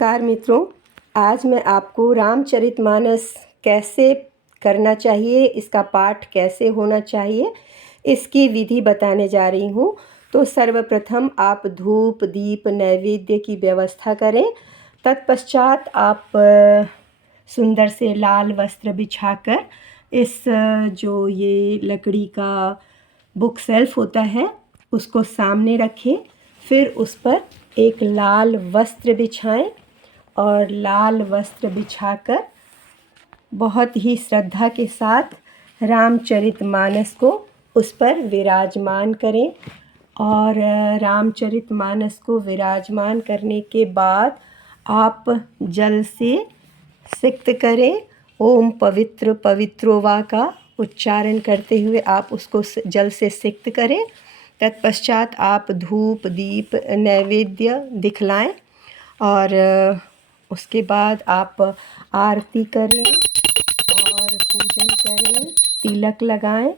नमस्कार मित्रों, आज मैं आपको रामचरितमानस कैसे करना चाहिए, इसका पाठ कैसे होना चाहिए, इसकी विधि बताने जा रही हूँ। तो सर्वप्रथम आप धूप दीप नैवेद्य की व्यवस्था करें। तत्पश्चात आप सुंदर से लाल वस्त्र बिछाकर इस जो ये लकड़ी का बुक सेल्फ होता है उसको सामने रखें। फिर उस पर एक लाल वस्त्र बिछाएं और लाल वस्त्र बिछाकर बहुत ही श्रद्धा के साथ रामचरितमानस को उस पर विराजमान करें। और रामचरितमानस को विराजमान करने के बाद आप जल से सिक्त करें। ओम पवित्र पवित्रो वा का उच्चारण करते हुए आप उसको जल से सिक्त करें। तत्पश्चात आप धूप दीप नैवेद्य दिखलाएं और उसके बाद आप आरती करें और पूजन करें, तिलक लगाएं।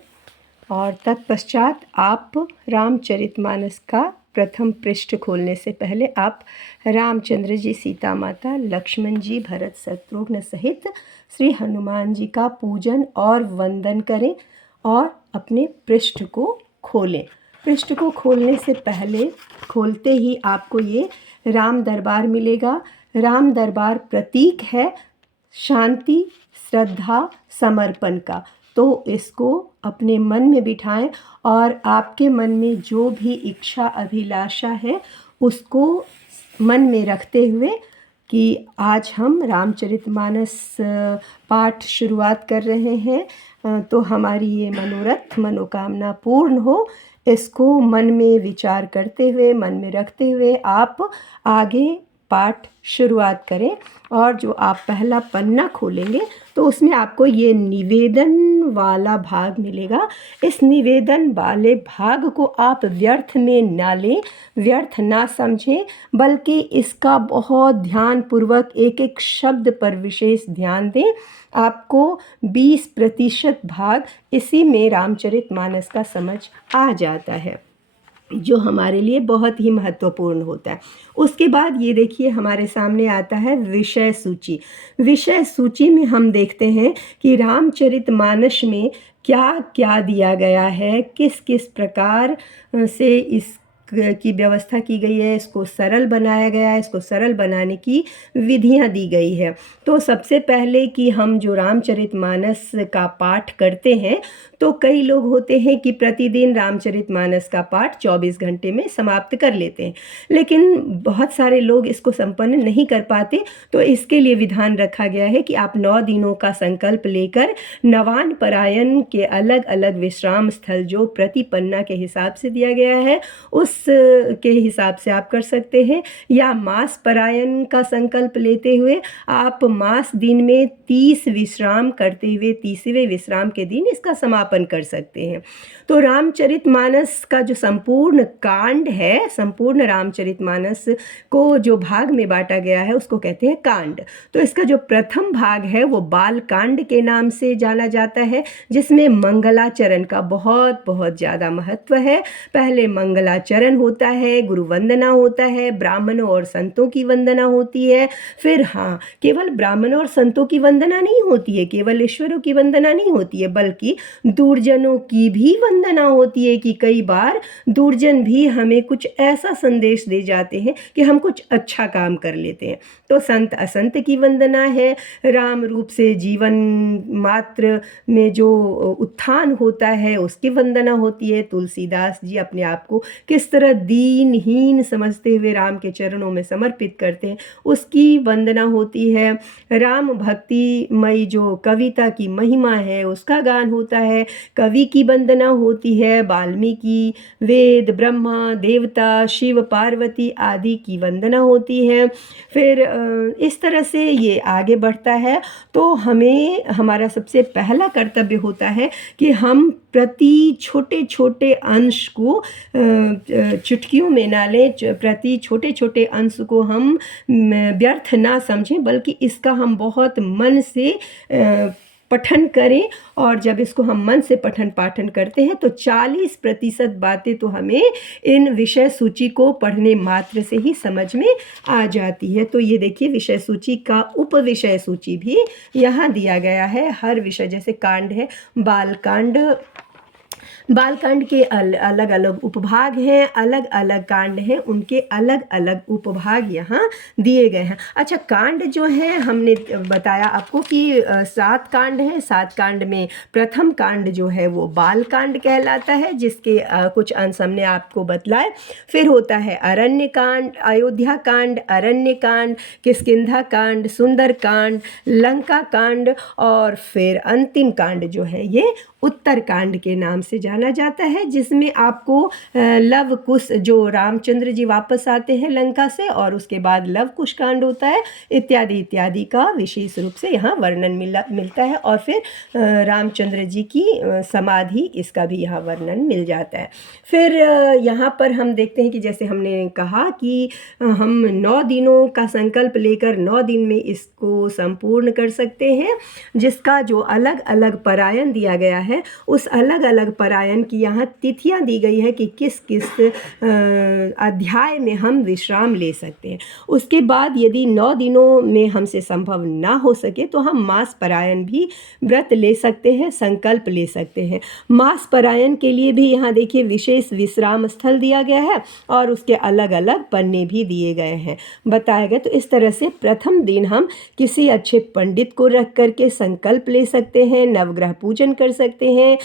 और तत्पश्चात आप रामचरितमानस का प्रथम पृष्ठ खोलने से पहले आप रामचंद्र जी, सीता माता, लक्ष्मण जी, भरत शत्रुघ्न सहित श्री हनुमान जी का पूजन और वंदन करें और अपने पृष्ठ को खोलें। पृष्ठ को खोलने से पहले खोलते ही आपको ये राम दरबार मिलेगा। राम दरबार प्रतीक है शांति, श्रद्धा, समर्पण का। तो इसको अपने मन में बिठाएं और आपके मन में जो भी इच्छा अभिलाषा है उसको मन में रखते हुए कि आज हम रामचरितमानस पाठ शुरुआत कर रहे हैं, तो हमारी ये मनोरथ मनोकामना पूर्ण हो, इसको मन में विचार करते हुए, मन में रखते हुए आप आगे पाठ शुरुआत करें। और जो आप पहला पन्ना खोलेंगे तो उसमें आपको ये निवेदन वाला भाग मिलेगा। इस निवेदन वाले भाग को आप व्यर्थ में ना लें, व्यर्थ ना समझें, बल्कि इसका बहुत ध्यानपूर्वक एक एक शब्द पर विशेष ध्यान दें। आपको 20% भाग इसी में रामचरितमानस का समझ आ जाता है, जो हमारे लिए बहुत ही महत्वपूर्ण होता है। उसके बाद ये देखिए हमारे सामने आता है विषय सूची। विषय सूची में हम देखते हैं कि रामचरितमानस में क्या क्या दिया गया है, किस किस प्रकार से इस की व्यवस्था की गई है, इसको सरल बनाया गया है, इसको सरल बनाने की विधियां दी गई है। तो सबसे पहले कि हम जो रामचरितमानस का पाठ करते हैं, तो कई लोग होते हैं कि प्रतिदिन रामचरितमानस का पाठ 24 घंटे में समाप्त कर लेते हैं, लेकिन बहुत सारे लोग इसको संपन्न नहीं कर पाते। तो इसके लिए विधान रखा गया है कि आप 9 दिनों का संकल्प लेकर नवान परायण के अलग अलग विश्राम स्थल जो प्रति पन्ना के हिसाब से दिया गया है उस के हिसाब से आप कर सकते हैं, या मास परायण का संकल्प लेते हुए आप मास दिन में 30 विश्राम करते हुए 30वें विश्राम के दिन इसका समापन कर सकते हैं। तो रामचरितमानस का जो संपूर्ण कांड है, संपूर्ण रामचरितमानस को जो भाग में बांटा गया है उसको कहते हैं कांड। तो इसका जो प्रथम भाग है वो बाल कांड के नाम से जाना जाता है, जिसमें मंगलाचरण का बहुत बहुत ज़्यादा महत्व है। पहले मंगलाचरण होता है, गुरु वंदना होता है, ब्राह्मणों और संतों की वंदना होती है। फिर केवल ब्राह्मणों और संतों की वंदना नहीं होती है, केवल ईश्वरों की वंदना नहीं होती है, बल्कि दूरजनों की भी वंदना होती है कि कई बार दूरजन भी हमें कुछ ऐसा संदेश दे जाते हैं कि हम कुछ अच्छा काम कर लेते हैं। तो संत असंत की वंदना है। राम रूप से जीवन मात्र में जो उत्थान होता है उसकी वंदना होती है। तुलसीदास जी अपने आप को किस तरह दीनहीन समझते हुए राम के चरणों में समर्पित करते हैं, उसकी वंदना होती है। राम भक्तिमयी जो कविता की महिमा है उसका गान होता है, कवि की वंदना होती है। वाल्मीकि, वेद, ब्रह्मा, देवता, शिव, पार्वती आदि की वंदना होती है। फिर इस तरह से ये आगे बढ़ता है। तो हमें हमारा सबसे पहला कर्तव्य होता है कि हम प्रति छोटे छोटे अंश को चुटकियों में ना लें, प्रति छोटे छोटे अंश को हम व्यर्थ ना समझें, बल्कि इसका हम बहुत मन से पठन करें, और जब इसको हम मन से पठन पाठन करते हैं तो 40% बातें तो हमें इन विषय सूची को पढ़ने मात्र से ही समझ में आ जाती है। तो ये देखिए विषय सूची का उप विषय सूची भी यहाँ दिया गया है। हर विषय, जैसे कांड है बालकांड के अलग अलग उपभाग हैं, अलग अलग कांड हैं, उनके अलग अलग उपभाग यहाँ दिए गए हैं। अच्छा, कांड जो है हमने बताया आपको कि 7 कांड हैं। 7 कांड में प्रथम कांड जो है वो बालकांड कहलाता है, जिसके कुछ अंश हमने आपको बतलाए। फिर होता है अरण्य कांड, अयोध्या कांड, अरण्य कांड, किष्किंधा कांड, सुंदर कांड, लंका कांड, और फिर अंतिम कांड जो है ये उत्तर कांड के नाम से जाना जाता है, जिसमें आपको लव कुश, जो रामचंद्र जी वापस आते हैं लंका से, और उसके बाद लव कुश कांड होता है, इत्यादि इत्यादि का विशेष रूप से यहाँ वर्णन मिलता है। और फिर रामचंद्र जी की समाधि, इसका भी यहाँ वर्णन मिल जाता है। फिर यहाँ पर हम देखते हैं कि जैसे हमने कहा कि हम 9 दिनों का संकल्प लेकर 9 दिन में इसको संपूर्ण कर सकते हैं, जिसका जो अलग अलग परायण दिया गया है, उस अलग अलग परायण की यहाँ तिथियां दी गई है कि किस किस अध्याय में हम विश्राम ले सकते हैं। उसके बाद यदि 9 दिनों में हमसे संभव ना हो सके तो हम मास परायण भी व्रत ले सकते हैं, संकल्प ले सकते हैं। मास परायण के लिए भी यहाँ देखिए विशेष विश्राम स्थल दिया गया है, और उसके अलग अलग पन्ने भी दिए गए हैं, बताए गए। तो इस तरह से प्रथम दिन हम किसी अच्छे पंडित को रख करके संकल्प ले सकते हैं, नवग्रह पूजन कर सकते हैं,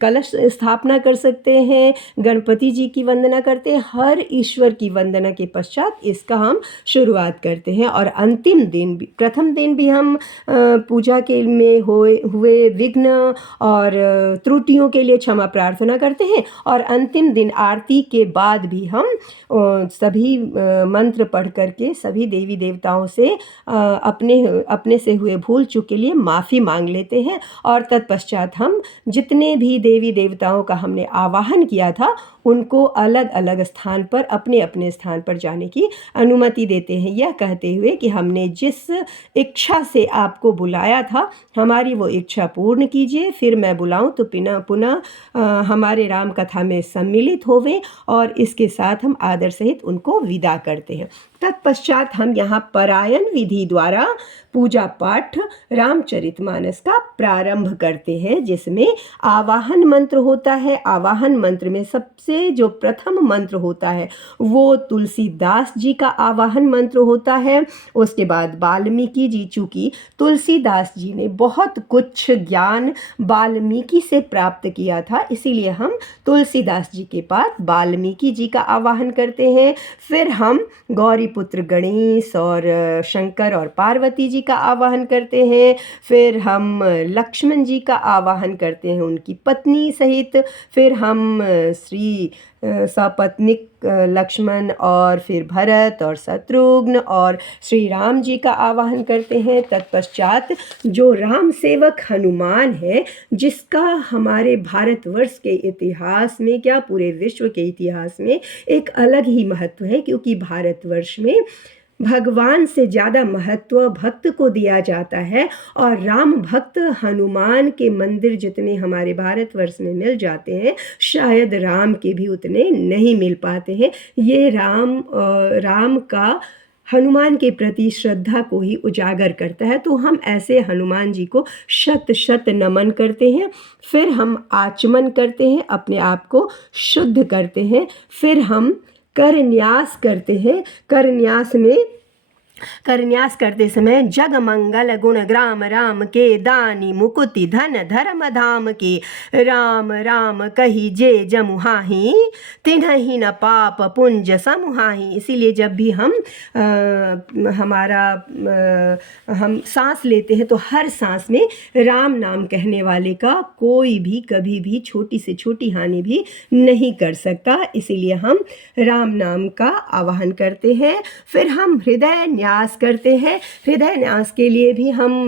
कलश स्थापना कर सकते हैं, गणपति जी की वंदना करते हैं। हर ईश्वर की वंदना के पश्चात इसका हम शुरुआत करते हैं। और अंतिम दिन भी, प्रथम दिन भी हम पूजा के में हुए विघ्न और त्रुटियों के लिए क्षमा प्रार्थना करते हैं, और अंतिम दिन आरती के बाद भी हम सभी मंत्र पढ़ करके सभी देवी देवताओं से अपने से हुए भूल चूक के लिए माफ़ी मांग लेते हैं, और तत्पश्चात हम जितने भी देवी देवताओं का हमने आवाहन किया था उनको अलग अलग स्थान पर, अपने अपने स्थान पर जाने की अनुमति देते हैं, यह कहते हुए कि हमने जिस इच्छा से आपको बुलाया था हमारी वो इच्छा पूर्ण कीजिए, फिर मैं बुलाऊं तो पुनः हमारे राम कथा में सम्मिलित होवें, और इसके साथ हम आदर सहित उनको विदा करते हैं। तत्पश्चात हम यहाँ परायण विधि द्वारा पूजा पाठ रामचरितमानस का प्रारंभ करते हैं, जिसमें आवाहन मंत्र होता है। आवाहन मंत्र में सबसे जो प्रथम मंत्र होता है वो तुलसीदास जी का आवाहन मंत्र होता है। उसके बाद वाल्मीकि जी, चूँकि तुलसीदास जी ने बहुत कुछ ज्ञान वाल्मीकि से प्राप्त किया था, इसीलिए हम तुलसीदास जी के पास वाल्मीकि जी का आवाहन करते हैं। फिर हम गौरी पुत्र गणेश और शंकर और पार्वती जी का आवाहन करते हैं। फिर हम लक्ष्मण जी का आवाहन करते हैं उनकी पत्नी सहित। फिर हम श्री सपत्निक लक्ष्मण और फिर भरत और शत्रुघ्न और श्री राम जी का आवाहन करते हैं। तत्पश्चात जो राम सेवक हनुमान है, जिसका हमारे भारतवर्ष के इतिहास में, क्या पूरे विश्व के इतिहास में एक अलग ही महत्व है, क्योंकि भारतवर्ष में भगवान से ज़्यादा महत्व भक्त को दिया जाता है, और राम भक्त हनुमान के मंदिर जितने हमारे भारतवर्ष में मिल जाते हैं, शायद राम के भी उतने नहीं मिल पाते हैं। ये राम का हनुमान के प्रति श्रद्धा को ही उजागर करता है। तो हम ऐसे हनुमान जी को शत शत नमन करते हैं। फिर हम आचमन करते हैं, अपने आप को शुद्ध करते हैं। फिर हम करन्यास करते हैं। करन्यास करते समय जग मंगल गुण ग्राम राम के, दानी मुकुति धन धर्म धाम के, राम राम कही जे जमुहाही, तिन्हि न पाप पुंज समुहाही। इसीलिए जब भी हम हम सांस लेते हैं तो हर सांस में राम नाम कहने वाले का कोई भी कभी भी छोटी से छोटी हानि भी नहीं कर सकता, इसीलिए हम राम नाम का आवाहन करते हैं। फिर हम हृदय न्यास न्यास करते हैं। हृदय न्यास के लिए भी हम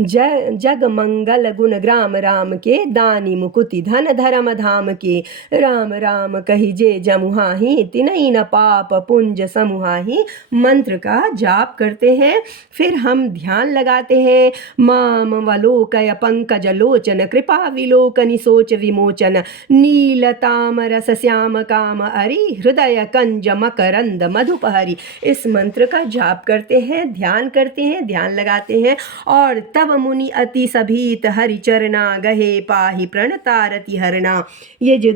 जग मंगल गुण ग्राम राम के, दानी मुकुति धन धर्म धाम के, राम राम कहिजे जमुहाही, तिनई न पाप पुंज समूहाही मंत्र का जाप करते हैं। फिर हम ध्यान लगाते हैं। माम वलोकय पंकज लोचन, कृपा विलोकनि सोच विमोचन, नीलताम रस श्याम काम हरि, हृदय कंज मकरंद मधुपहरी। इस मंत्र का जाप करते हैं, ध्यान करते हैं, ध्यान लगाते हैं। और तब मुनि अति सभीत हरि चरना, गहे पाहि प्रणतारति हरना। ये जो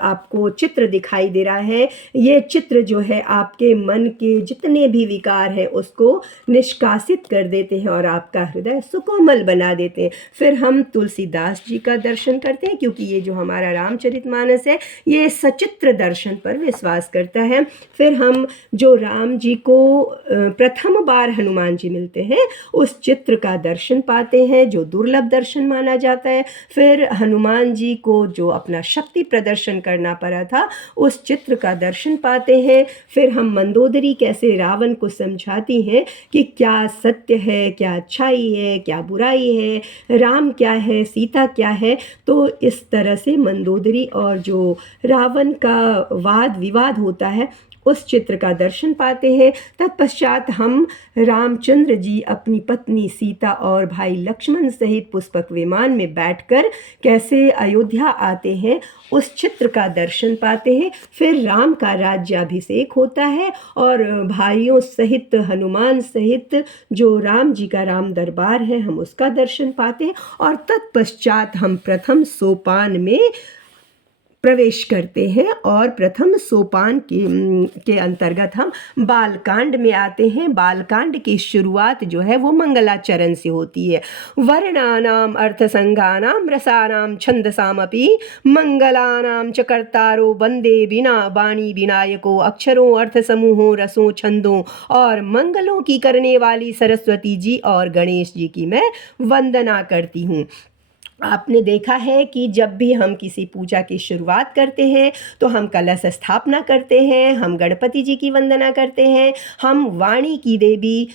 आपको चित्र दिखाई दे रहा है, ये चित्र जो है आपके मन के जितने भी विकार हैं उसको निष्कासित कर देते हैं और आपका हृदय सुकोमल बना देते हैं। फिर हम तुलसीदास जी का दर्शन करते हैं, क्योंकि ये जो हमारा रामचरितमानस है ये सचित्र दर्शन पर विश्वास करता है। फिर हम जो राम जी को प्रथम बार हनुमान जी मिलते हैं उस चित्र का दर्शन पाते हैं, जो दुर्लभ दर्शन माना जाता है। फिर हनुमान जी को जो अपना शक्ति प्रदर्शन करना पड़ा था उस चित्र का दर्शन पाते हैं। फिर हम मंदोदरी कैसे रावण को समझाती हैं कि क्या सत्य है, क्या अच्छाई है, क्या बुराई है, राम क्या है, सीता क्या है। तो इस तरह से मंदोदरी और जो रावण का वाद विवाद होता है उस चित्र का दर्शन पाते हैं। तत्पश्चात हम रामचंद्र जी अपनी पत्नी सीता और भाई लक्ष्मण सहित पुष्पक विमान में बैठकर कैसे अयोध्या आते हैं उस चित्र का दर्शन पाते हैं। फिर राम का राज्याभिषेक होता है और भाइयों सहित, हनुमान सहित जो राम जी का राम दरबार है हम उसका दर्शन पाते हैं। और तत्पश्चात हम प्रथम सोपान में प्रवेश करते हैं और प्रथम सोपान के अंतर्गत हम बालकांड में आते हैं। बालकांड की शुरुआत जो है वो मंगलाचरण से होती है। वर्णानाम अर्थसंगानाम रसानाम छंदसामपि, मंगलानाम च कर्तारो वंदे बिना वाणी विनायको, अक्षरों अर्थ समूहों रसों छंदों और मंगलों की करने वाली सरस्वती जी और गणेश जी की मैं वंदना करती हूँ। आपने देखा है कि जब भी हम किसी पूजा की शुरुआत करते हैं तो हम कलश स्थापना करते हैं, हम गणपति जी की वंदना करते हैं, हम वाणी की देवी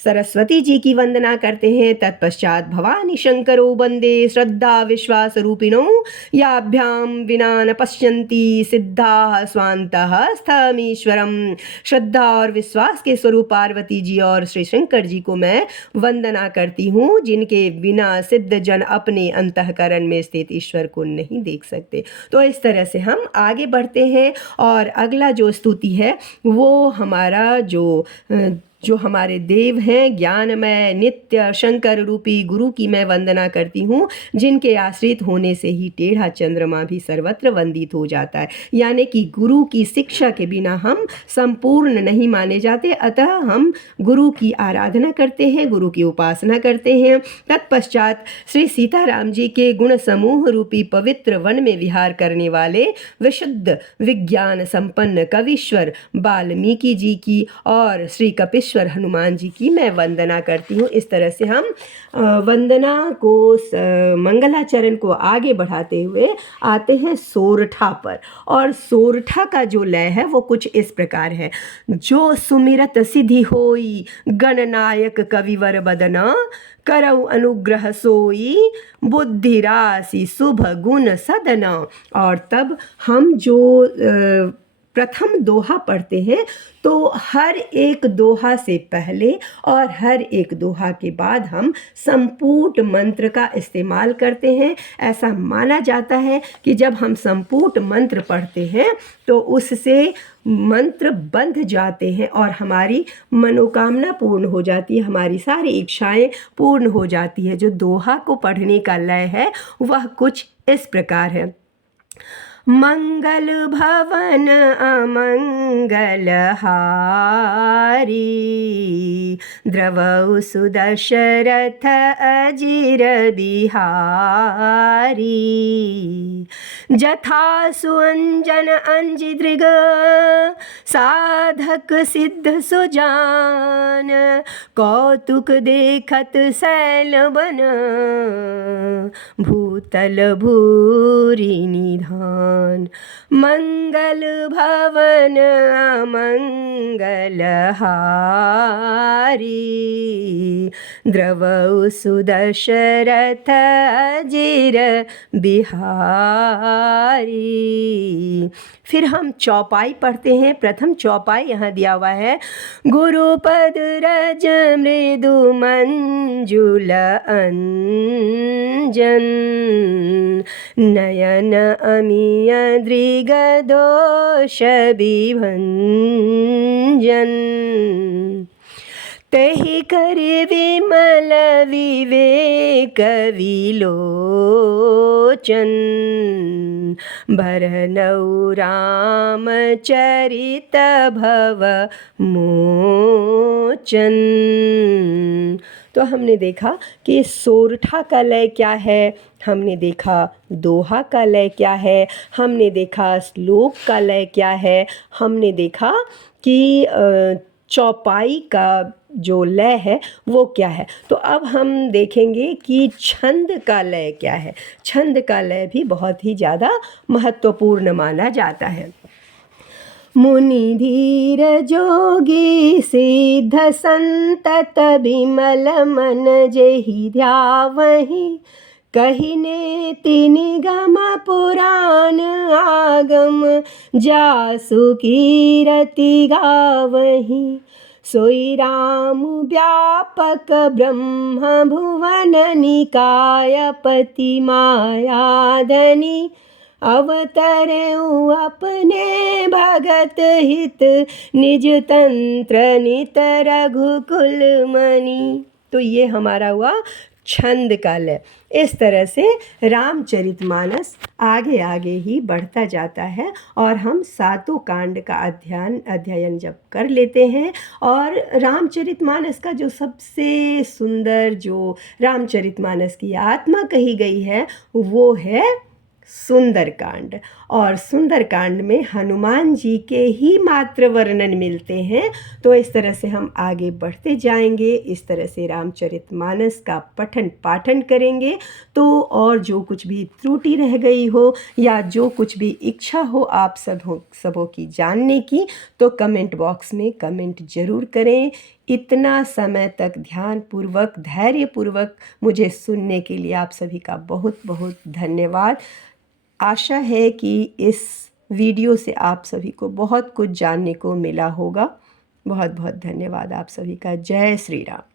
सरस्वती जी की वंदना करते हैं। तत्पश्चात भवानी शंकरो वंदे श्रद्धा विश्वास रूपिणो, याभ्याम विना न पश्यन्ति सिद्धा स्वांतः स्थमीश्वरम। श्रद्धा और विश्वास के स्वरूप पार्वती जी और श्री शंकर जी को मैं वंदना करती हूँ, जिनके बिना सिद्ध जन अपने अंतःकरण में स्थित ईश्वर को नहीं देख सकते। तो इस तरह से हम आगे बढ़ते हैं और अगला जो स्तुति है वो हमारा जो हमारे देव हैं ज्ञानमय नित्य शंकर रूपी गुरु की मैं वंदना करती हूँ, जिनके आश्रित होने से ही टेढ़ा चंद्रमा भी सर्वत्र वंदित हो जाता है। यानी कि गुरु की शिक्षा के बिना हम संपूर्ण नहीं माने जाते, अतः हम गुरु की आराधना करते हैं, गुरु की उपासना करते हैं। तत्पश्चात श्री सीताराम जी के गुण समूह रूपी पवित्र वन में विहार करने वाले विशुद्ध विज्ञान संपन्न कवीश्वर वाल्मीकि जी की और श्री कपिश्वर हनुमान जी की मैं वंदना करती हूँ। इस तरह से हम वंदना को, मंगलाचरण को आगे बढ़ाते हुए आते हैं सोरठा पर। और सोरठा का जो लय है वो कुछ इस प्रकार है। जो सुमिरत सिद्धि होई, गणनायक कविवर बदना, करौ अनुग्रह सोई, बुद्धि राशि शुभ गुण सदना। और तब हम जो प्रथम दोहा पढ़ते हैं तो हर एक दोहा से पहले और हर एक दोहा के बाद हम संपूर्ण मंत्र का इस्तेमाल करते हैं। ऐसा माना जाता है कि जब हम संपूर्ण मंत्र पढ़ते हैं तो उससे मंत्र बंध जाते हैं और हमारी मनोकामना पूर्ण हो जाती है, हमारी सारी इच्छाएं पूर्ण हो जाती है। जो दोहा को पढ़ने का लय है वह कुछ इस प्रकार है। मंगल भवन अमंगल हारी, द्रवौ सुदशरथ अजिर बिहारी। जथा सुअंजन अंजिदृग, साधक सिद्ध सुजान, कौतुक देखत शैल बन, भूतल भूरि निधान। मान। मंगल भवन मंगलहारी, द्रवौ सुदशरथ अजिर बिहारी। फिर हम चौपाई पढ़ते हैं। प्रथम चौपाई यहाँ दिया हुआ है। गुरुपद रज मृदु मंजुल अंजन, नयन अमीय दृग दोष विभंजन। तहि करे विमल विवेक विलोचन, भरनऊ रामचरित भव मोचन। तो हमने देखा कि सोरठा का लय क्या है, हमने देखा दोहा का लय क्या है, हमने देखा श्लोक का लय क्या है, हमने देखा कि चौपाई का जो लय है वो क्या है। तो अब हम देखेंगे कि छंद का लय क्या है। छंद का लय भी बहुत ही ज़्यादा महत्वपूर्ण माना जाता है। मुनि धीर जोगी सिद्ध संतत बिमल मन जेहि ध्यावहि, कहिने निगम पुराण आगम जासु कीरति गावहि। सोई राम व्यापक ब्रह्म भुवन निकायपति मायाधनी, अवतरेउ अपने भगत हित निज तंत्र नित रघुकुल मणि। तो ये हमारा हुआ छंद का लय। इस तरह से रामचरितमानस आगे आगे ही बढ़ता जाता है और हम सातों कांड का अध्ययन जब कर लेते हैं और रामचरितमानस का जो सबसे सुंदर, जो रामचरितमानस की आत्मा कही गई है, वो है सुंदरकांड। और सुंदरकांड में हनुमान जी के ही मात्र वर्णन मिलते हैं। तो इस तरह से हम आगे बढ़ते जाएंगे, इस तरह से रामचरितमानस का पठन पाठन करेंगे। तो और जो कुछ भी त्रुटि रह गई हो या जो कुछ भी इच्छा हो आप सबों की जानने की, तो कमेंट बॉक्स में कमेंट ज़रूर करें। इतना समय तक ध्यानपूर्वक, धैर्यपूर्वक मुझे सुनने के लिए आप सभी का बहुत बहुत धन्यवाद। आशा है कि इस वीडियो से आप सभी को बहुत कुछ जानने को मिला होगा। बहुत बहुत धन्यवाद आप सभी का। जय श्री राम।